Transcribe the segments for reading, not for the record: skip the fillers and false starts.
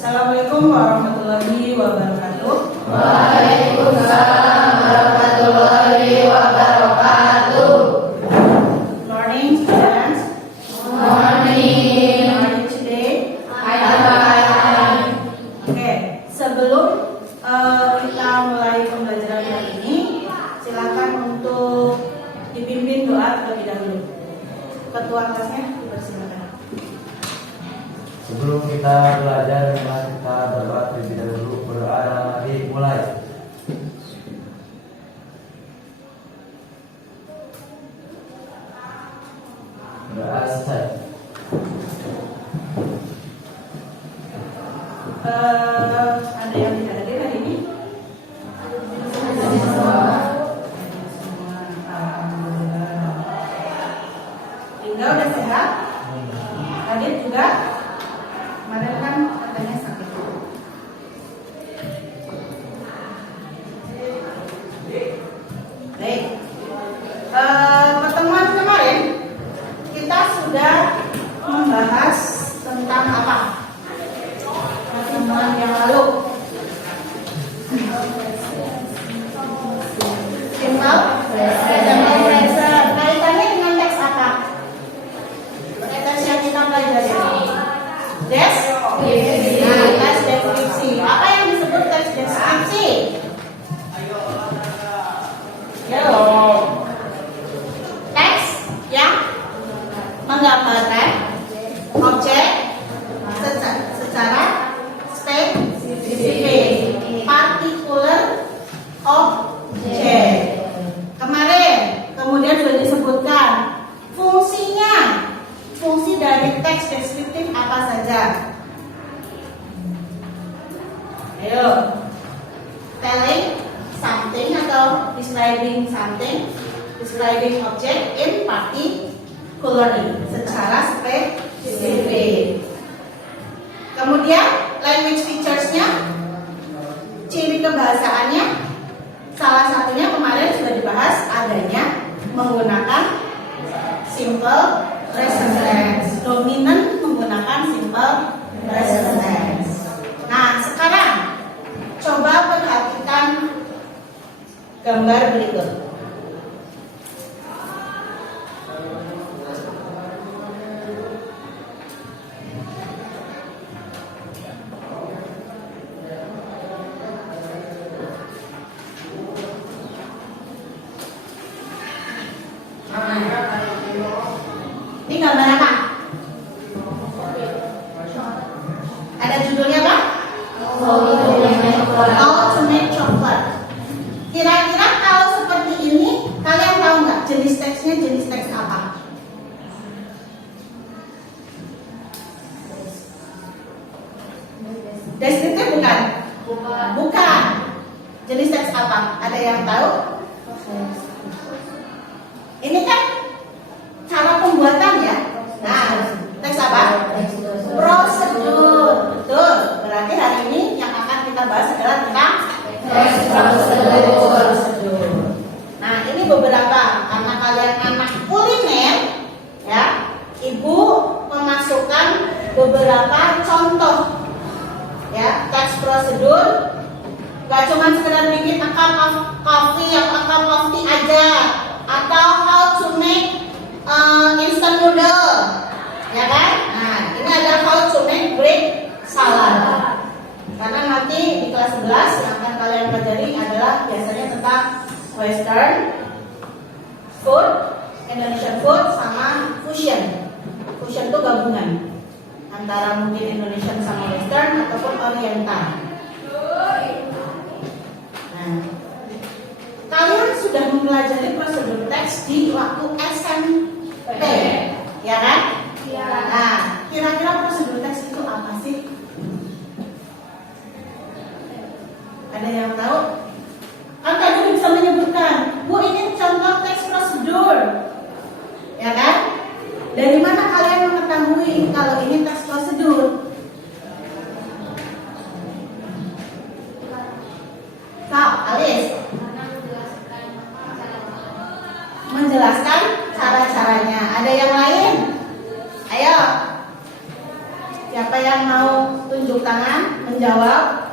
Assalamualaikum warahmatullahi wabarakatuh. Waalaikumsalam warahmatullahi wabarakatuh. Good morning, students. Morning. How are you today? Hai. Oke, sebelum kita mulai pembelajaran kali ini, silakan untuk dipimpin doa terlebih dahulu. Ketua kelasnya dipersilakan. Sebelum kita belajar, kita berdoa terlebih dahulu. Berdoa dimulai. Berdoa selesai. Ada yang tidak hadir hari ini? Tinggal udah sehat? Hadir juga? Kemarin kan katanya sakit. Baik. Pertemuan kemarin kita sudah membahas tentang apa? Pertemuan yang lalu. Simple present. Kaitannya dengan teks apa? Teks yang kita pelajari. Deskripsi. Nah, teks deskripsi. Apa yang disebut teks deskripsi? Teks yang menggambarkan objek secara spesifik, particular object. Kemarin kemudian sudah disebutkan fungsinya. Fungsi dari teks deskriptif apa saja? Ayo. Telling something atau describing something, describing object in particularly, secara spesifik. Kemudian language features-nya, ciri kebahasaannya, salah satunya kemarin sudah dibahas, adanya menggunakan simple present tense, dominant menggunakan simple present tense. Nah, sekarang coba perhatikan gambar berikut. Ini gambar apa? Ada judulnya apa? How to make chocolate. Kira-kira kalau seperti ini, kalian tahu nggak jenis teksnya jenis teks apa? Deskriptif bukan? Bukan. Jenis teks apa? Ada yang tahu? Ini kan cara pembuatan ya. Nah, teks apa? Prosedur. Betul. Berarti hari ini yang akan kita bahas adalah tentang teks prosedur. Nah, ini beberapa, karena kalian anak kuliner ya, Ibu memasukkan beberapa contoh ya teks prosedur. Gak cuma sekedar bikin a cup of coffee aja, atau how to make instant noodle, ya kan? Nah, ini ada how to make Greek salad. Karena nanti di kelas 11 yang akan kalian pelajari adalah biasanya tentang Western food, Indonesian food sama fusion. Fusion itu gabungan antara mungkin Indonesian sama Western ataupun Oriental. Nah, kalian sudah mempelajari prosedur teks di waktu SMP, ya kan? Ya. Nah, kira-kira prosedur teks itu apa sih? Ada yang tahu? Kan tadi bisa menyebutkan, Bu ini contoh teks prosedur, ya kan? Dari mana kalian mengetahui kalau ini teks prosedur? Kak, Alis, menjelaskan cara-caranya. Ada yang lain? Ayo, siapa yang mau tunjuk tangan menjawab?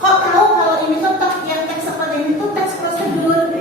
Kok tahu kalau ini tuh yang teks seperti ini tuh teks prosedur?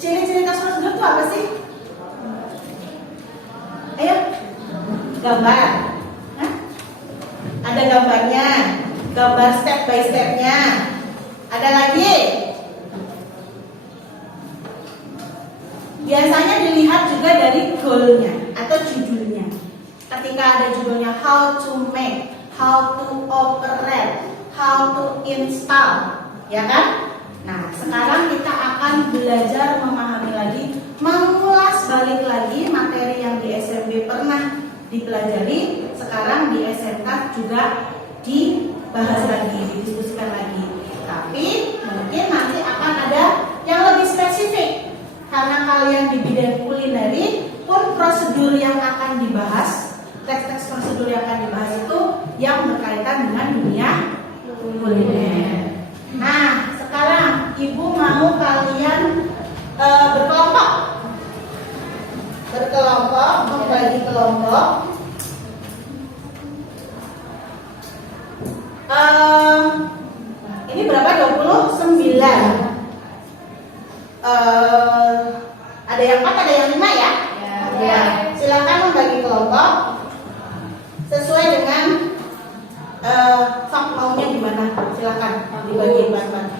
Ciri-ciri teks prosedur itu apa sih? Ayo, gambar. Hah? Ada gambarnya, gambar step by stepnya. Ada lagi? Biasanya dilihat juga dari goalnya atau judulnya. Ketika ada judulnya how to make, how to operate, how to install, ya kan? Nah, sekarang kita akan belajar memahami lagi, mengulas balik lagi materi yang di SMP pernah dipelajari, sekarang di SMK juga dibahas lagi, didiskusikan lagi. Tapi mungkin nanti akan ada yang lebih spesifik, karena kalian di bidang kulineri pun prosedur yang akan dibahas, teks-teks prosedur yang akan dibahas itu yang berkaitan dengan dunia kuliner. Nah, sekarang Ibu mau kalian berkelompok, membagi kelompok. Ini berapa? 29. Ada yang 4, ada yang 5 ya? Ya. Silakan membagi kelompok sesuai dengan maunya gimana. Silakan dibagi bahan-bahan.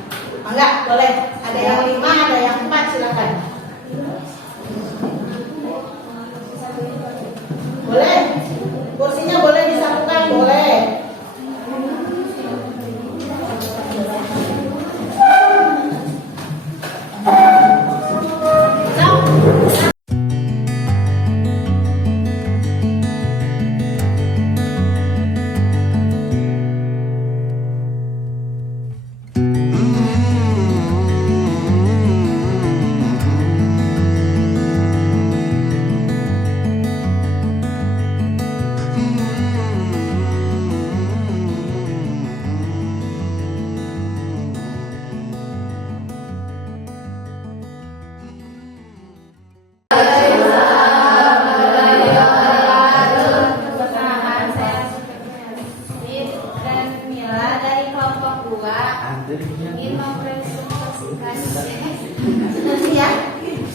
Enggak, boleh. Ada yang 5, ada yang 4, silakan. Boleh. Kursinya boleh disatukan, boleh. Ingin mempresentasikan Ya,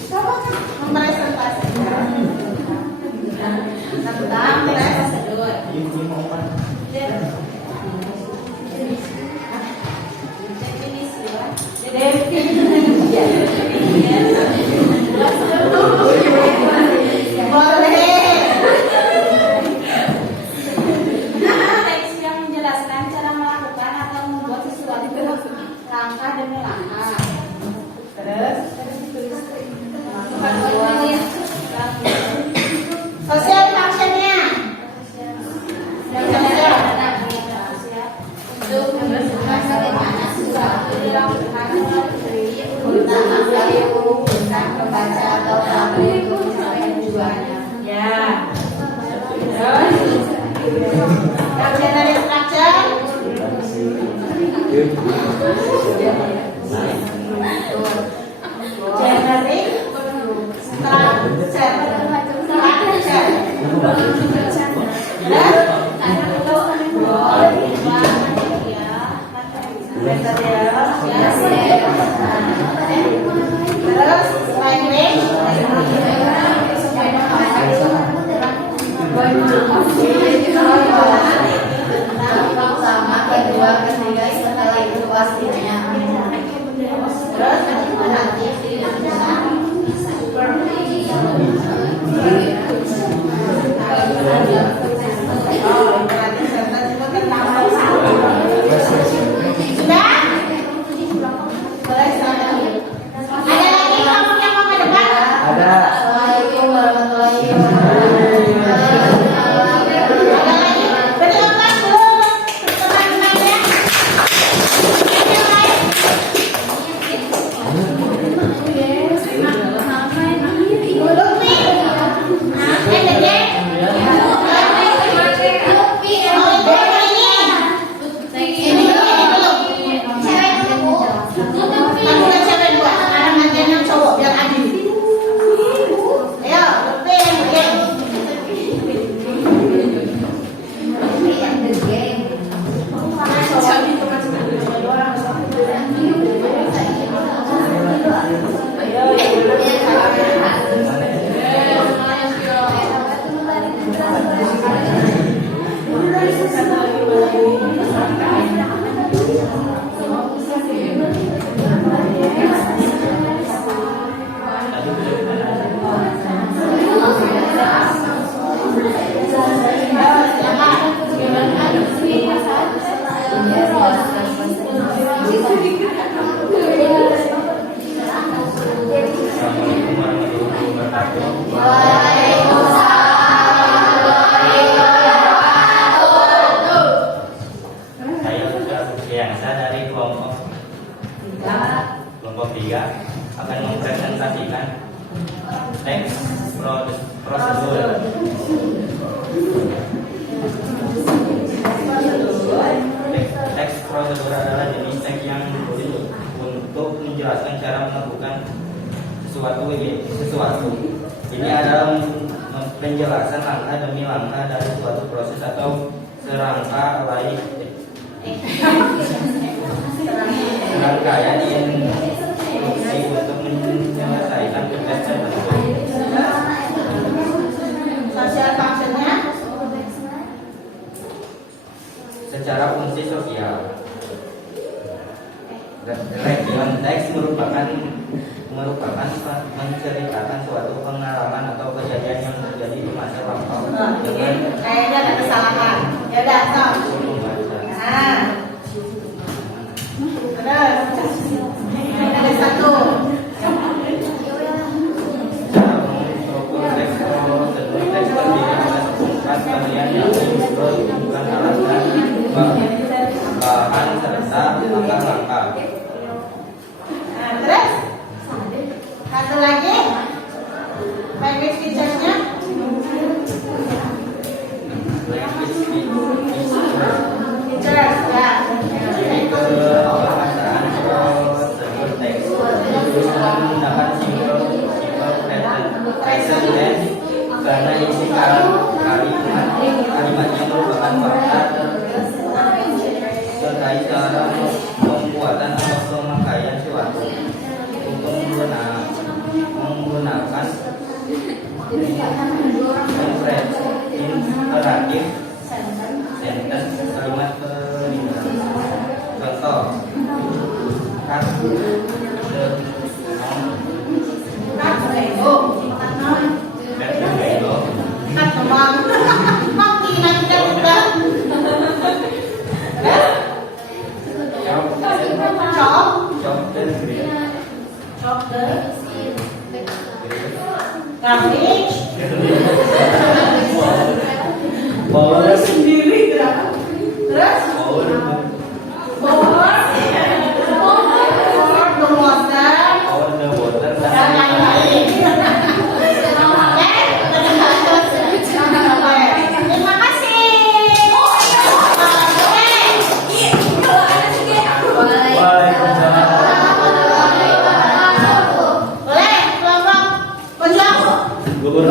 coba mempresentasikan tentang prosedur. definisi Boleh. teks yang menjelaskan cara melakukan atau membuat sesuatu langkah demi langkah. Terus sosial functionnya. Untuk menentukan bagaimana sesuatu dilakukan melalui penggunaan dari pengurusan pembaca atau pabrik untuk mencapai tujuannya. Ya. Terus auxiliary structure. Generic Pertama, kedua, ketiga, setelah itu pastinya. Tadi beliau di mana? Assalamualaikum warahmatullahi wabarakatuh. Saya sudah Supriyansa dari kelompok 3 akan mempresentasikan teks prosedur. Teks prosedur adalah jenis teks yang ditulis untuk menjelaskan cara melakukan sesuatu. Ini adalah penjelasan langkah demi langkah dari suatu proses atau serangkaian instruksi untuk menyelesaikan tugas tertentu. Sosial functionnya Secara fungsi sosial, region teks merupakan menceritakan suatu pengalaman atau kejadian yang terjadi di masa lampau dengan kayaknya ada kesalahan. Ya udah, stop. membaca. Nah, terus ada satu. Secara umum, struktur teks prosedur teks terdiri atas 4 bagian yakni bukan alat dan bahan serta langkah-langkah. Nah, terus satu lagi. Language features-nya features ya. Yaitu pembahasan prosedur teks menggunakan simple present tense karena isi kalimatnya merupakan fakta terkait cara pembuatan atau pemakaian suatu. Untuk menggunakan imperatif sentence kalimat perintah. Contoh, cut the window. Cut memang mati nanti kan udah. Chop the green. Chop the garbage. Power Sendiri terus power the water power the water dan lain-lain. Terima kasih. Boleh kelompok pojok. Gubernur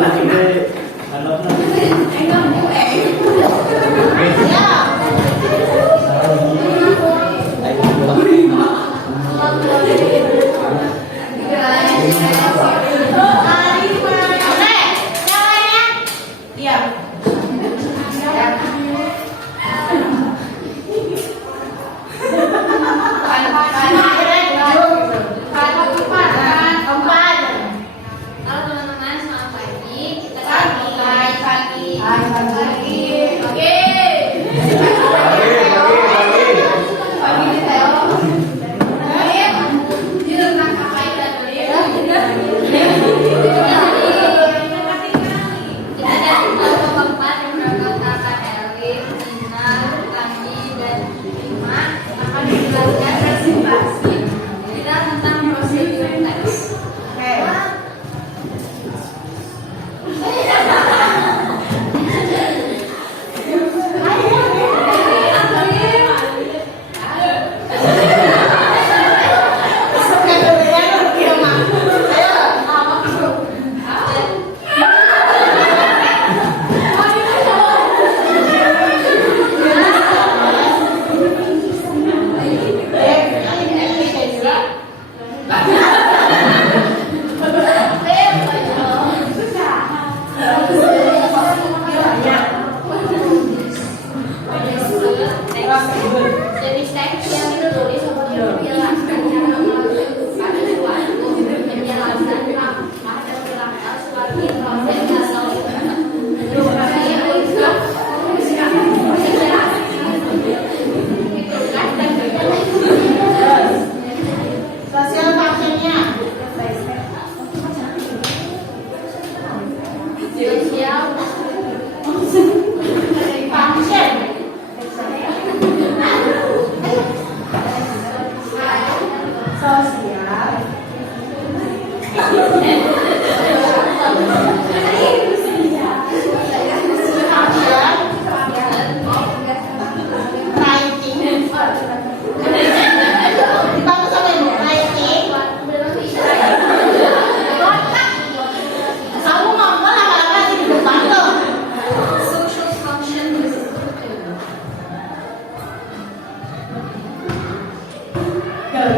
Ayo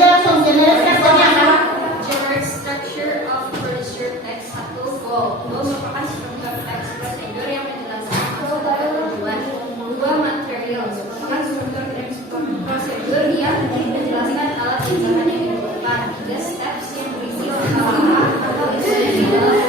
langsung generate structure-nya apa? Generic structure of producer text 1 goal. Merupakan struktur teks prosedur yang menjelaskan maksud dan tujuan. 2 materials merupakan struktur teks prosedur yang menjelaskan alat tindakan yang dibutuhkan. 3 steps yang berisi langkah-langkah atau istilah di dalam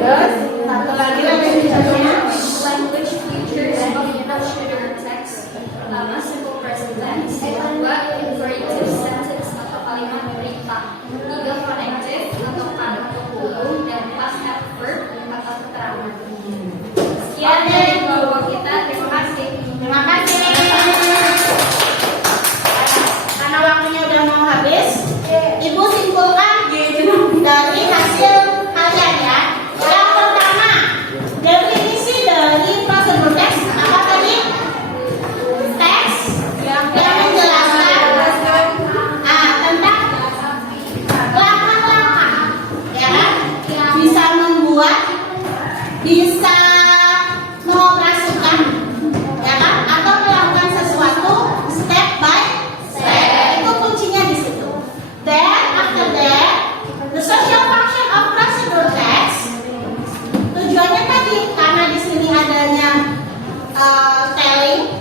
Terus satu lagi lanjutannya. language features of producer text. Pertama, simple present tense. Kedua, imperative sentence atau kalimat perintah. 3, connective atau kata penghubung. Dan 4, adverb atau keterangan. Sekian dari kelompok kita. Terima kasih. Terima kasih. Karena waktunya udah mau habis, Ibu simpulkan dari hasil kalian ya. Yang pertama, definisi dari prosedur teks apa tadi? Teks yang menjelaskan tentang langkah-langkah, ya kan? Bisa membuat, bisa mengoperasikan, ya kan? Atau melakukan sesuatu step by step. Itu kuncinya di situ. Then after that, the social function of procedure text. Tujuannya tadi karena di sini adanya telling,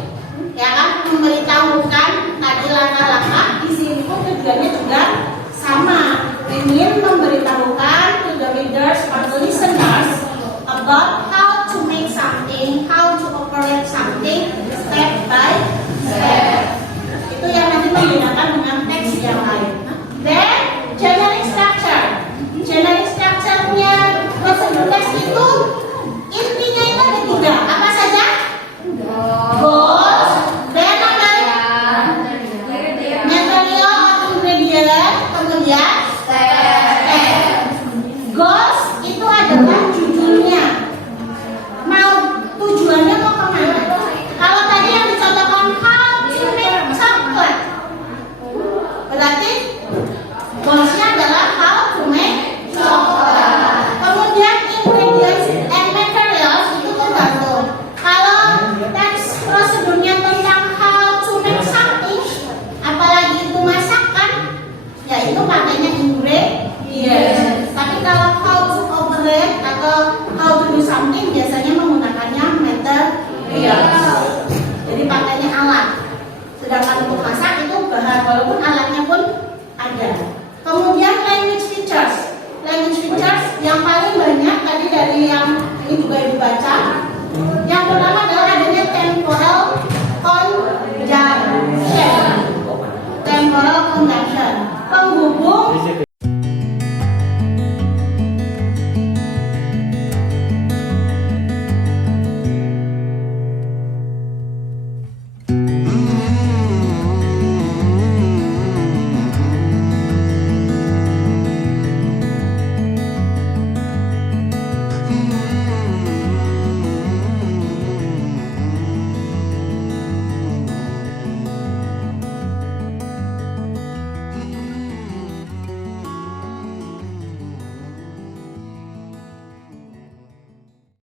ya kan, memberitahukan tadi langkah-langkah. Di sini pun tujuannya juga sama, ingin memberitahukan to the readers or the listeners about how to make something, how to operate something step by step. Itu yang nanti membedakan dengan teks yang lain. Then generic structure. Generic structure-nya prosedur teks itu intinya itu ada 3. Apa saja? Goals, then apa? Material atau ingredient, kemudian step. Goals itu adalah judulnya. Mau tujuannya mau kemana? Kalau tadi yang dicontohkan how to make chocolate, berarti goalsnya adalah how to make chocolate. Kemudian ingredients and materials itu tergantung. Kalau teks prosedurnya tentang how to make something, apalagi itu masakan, ya itu pakainya ingredients. Tapi kalau how to operate atau how to do something biasanya menggunakannya materials. Jadi pakainya alat. Sedangkan untuk masak itu bahan, walaupun alatnya pun ada. Kemudian language features. Language features yang paling banyak tadi dari yang ini juga Ibu baca. Yang pertama adalah adanya temporal conjunction. Temporal conjunction